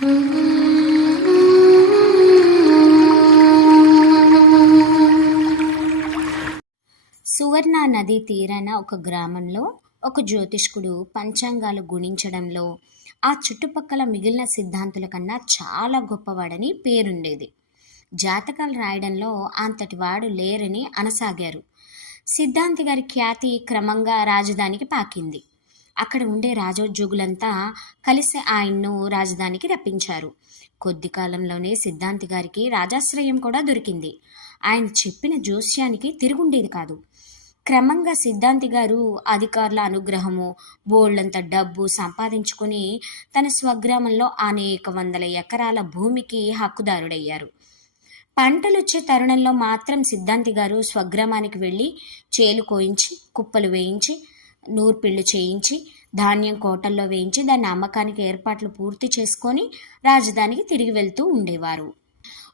సువర్ణ నదీ తీరాన ఒక గ్రామంలో ఒక జ్యోతిష్కుడు పంచాంగాలు గుణించడంలో ఆ చుట్టుపక్కల మిగిలిన సిద్ధాంతుల కన్నా చాలా గొప్పవాడని పేరుండేది. జాతకాలు రాయడంలో అంతటి వాడు లేరని అనసాగారు. సిద్ధాంతి గారి ఖ్యాతి క్రమంగా రాజధానికి పాకింది. అక్కడ ఉండే రాజోద్యోగులంతా కలిసి ఆయన్ను రాజధానికి రప్పించారు. కొద్ది కాలంలోనే సిద్ధాంతి గారికి రాజాశ్రయం కూడా దొరికింది. ఆయన చెప్పిన జోస్యానికి తిరుగుండేది కాదు. క్రమంగా సిద్ధాంతి గారు అధికారుల అనుగ్రహము బోళ్ళంత డబ్బు సంపాదించుకుని తన స్వగ్రామంలో అనేక వందల ఎకరాల భూమికి హక్కుదారుడయ్యారు. పంటలు వచ్చే తరుణంలో మాత్రం సిద్ధాంతి గారు స్వగ్రామానికి వెళ్ళి చేలు కోయించి కుప్పలు వేయించి నూర్పిళ్ళు చేయించి ధాన్యం కోటల్లో వేయించి దాన్ని అమ్మకానికి ఏర్పాట్లు పూర్తి చేసుకొని రాజధానికి తిరిగి వెళ్తూ ఉండేవారు.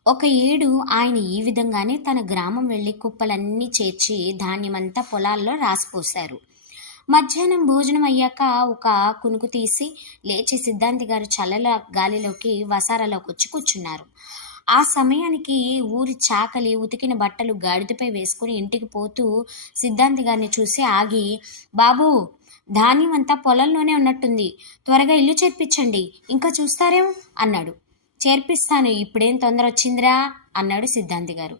ఒక ఏడు ఆయన ఈ విధంగానే తన గ్రామం వెళ్ళి కుప్పలన్నీ చేర్చి ధాన్యమంతా పొలాల్లో రాసిపోశారు. మధ్యాహ్నం భోజనం అయ్యాక ఒక కునుకు తీసి లేచి సిద్ధాంతి గారు చల్లల గాలిలోకి వసారాలోకి వచ్చి కూర్చున్నారు. ఆ సమయానికి ఊరి చాకలి ఉతికిన బట్టలు గాడిదపై వేసుకుని ఇంటికి పోతూ సిద్ధాంతి గారిని చూసి ఆగి బాబు ధాన్యం అంతా పొలంలోనే ఉన్నట్టుంది. త్వరగా ఇల్లు చేర్పించండి. ఇంకా చూస్తారేం? అన్నాడు. చేర్పిస్తాను. ఇప్పుడేం తొందర వచ్చిందిరా అన్నాడు సిద్ధాంతి గారు.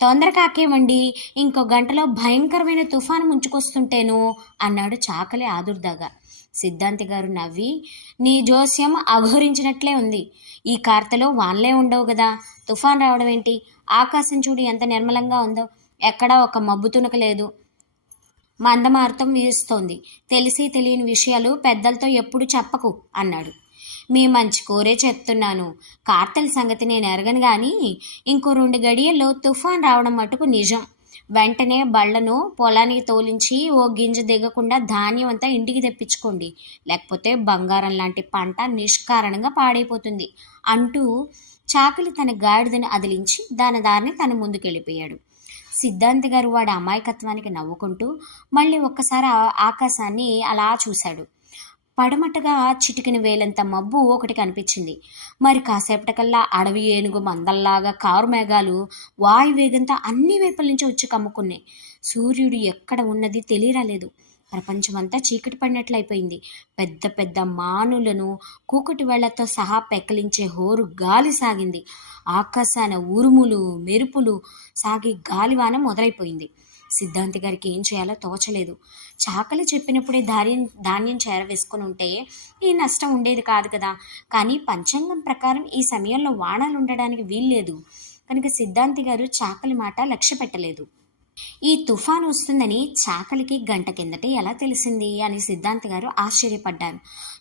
తొందర కాకేమండి. ఇంకో గంటలో భయంకరమైన తుఫాను ముంచుకొస్తుంటేను అన్నాడు చాకలి ఆదుర్దాగా. సిద్ధాంతి గారు నవ్వి నీ జోస్యం అఘోరించినట్లే ఉంది. ఈ కార్తలో వానలే ఉండవు కదా తుఫాన్ రావడం ఏంటి ఆకాశం చూడు ఎంత నిర్మలంగా ఉందో. ఎక్కడా ఒక మబ్బు తునక లేదు. మందమార్తం వీస్తోంది. తెలిసి తెలియని విషయాలు పెద్దలతో ఎప్పుడు చెప్పకు అన్నాడు. మీ మంచి కోరే చెప్తున్నాను. కార్తెల సంగతి నేను ఎరగను కానీ ఇంకో రెండు గడియల్లో తుఫాన్ రావడం మటుకు నిజం. వెంటనే బళ్ళను పొలానికి తోలించి ఓ గింజ దిగకుండా ధాన్యం అంతా ఇంటికి తెప్పించుకోండి. లేకపోతే బంగారం లాంటి పంట నిష్కారణంగా పాడైపోతుంది. అంటూ చాకలి తన గాడిదని అదిలించి దాని దారిని తన ముందుకెళ్ళిపోయాడు. సిద్ధాంతి గారు వాడి అమాయకత్వానికి నవ్వుకుంటూ మళ్ళీ ఒక్కసారి ఆకాశాన్ని అలా చూశాడు. పడమటగా చిటికిన వేలంత మబ్బు ఒకటి కనిపించింది. మరి కాసేపటికల్లా అడవి ఏనుగు మందల్లాగా కారు మేఘాలు వాయు వేగంతో అన్ని వైపుల నుంచి వచ్చి కమ్ముకున్నాయి. సూర్యుడు ఎక్కడ ఉన్నది తెలియరాలేదు. ప్రపంచమంతా చీకటి పడినట్లయిపోయింది. పెద్ద పెద్ద మానులను కూకటి వేళ్ళతో సహా పెక్కలించే హోరు గాలి సాగింది. ఆకాశాన ఉరుములు మెరుపులు సాగి గాలివాన మొదలైపోయింది. సిద్ధాంతి గారికి ఏం చేయాలో తోచలేదు. చాకలి చెప్పినప్పుడే ధాన్యం ధాన్యం చేరవేసుకొని ఉంటే ఈ నష్టం ఉండేది కాదు కదా. కానీ పంచాంగం ప్రకారం ఈ సమయంలో వాణాలు ఉండడానికి వీల్లేదు. కనుక సిద్ధాంతి గారు చాకలి మాట లక్ష్య పెట్టలేదు. ఈ తుఫాన్ వస్తుందని చాకలికి గంట కిందటే ఎలా తెలిసింది అని సిద్ధాంతి గారు ఆశ్చర్యపడ్డారు.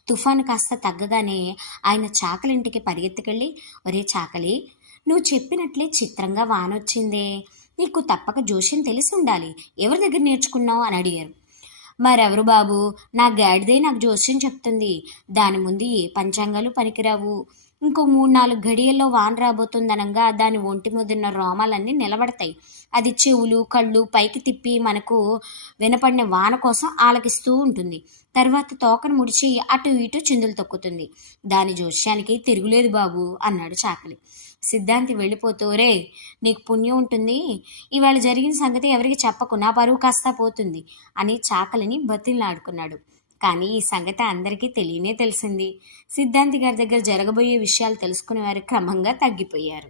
తుఫాను కాస్త తగ్గగానే ఆయన చాకలింటికి పరిగెత్తుకెళ్ళి ఒరే చాకలి నువ్వు చెప్పినట్లే చిత్రంగా వానొచ్చిందే. నీకు తప్పక జోష్యం తెలిసి ఉండాలి. ఎవరి దగ్గర నేర్చుకున్నావు? అని అడిగారు. మరెవరు బాబు? నా గాడిదే నాకు జోస్యం చెప్తుంది. దాని ముందు ఏ పంచాంగాలు పనికిరావు? ఇంకో మూడు నాలుగు గడియల్లో వాన రాబోతుందనంగా దాని ఒంటి మీదున్న రోమాలన్నీ నిలబడతాయి. అది చెవులు కళ్ళు పైకి తిప్పి మనకు వినపడిన వాన కోసం ఆలకిస్తూ ఉంటుంది. తర్వాత తోకను ముడిచి అటు ఇటు చిందులు తొక్కుతుంది. దాని జోస్యానికి తిరుగులేదు బాబు అన్నాడు చాకలి. సిద్ధాంతి వెళ్ళిపోతూ రే నీకు పుణ్యం ఉంటుంది. ఇవాళ జరిగిన సంగతి ఎవరికి చెప్పకు. నా పరువు కాస్త పోతుంది అని చాకలిని బతిలాడుకున్నాడు. కానీ ఈ సంగతి అందరికీ తెలియనే తెలిసింది. సిద్ధాంతి గారి దగ్గర జరగబోయే విషయాలు తెలుసుకునే వారు క్రమంగా తగ్గిపోయారు.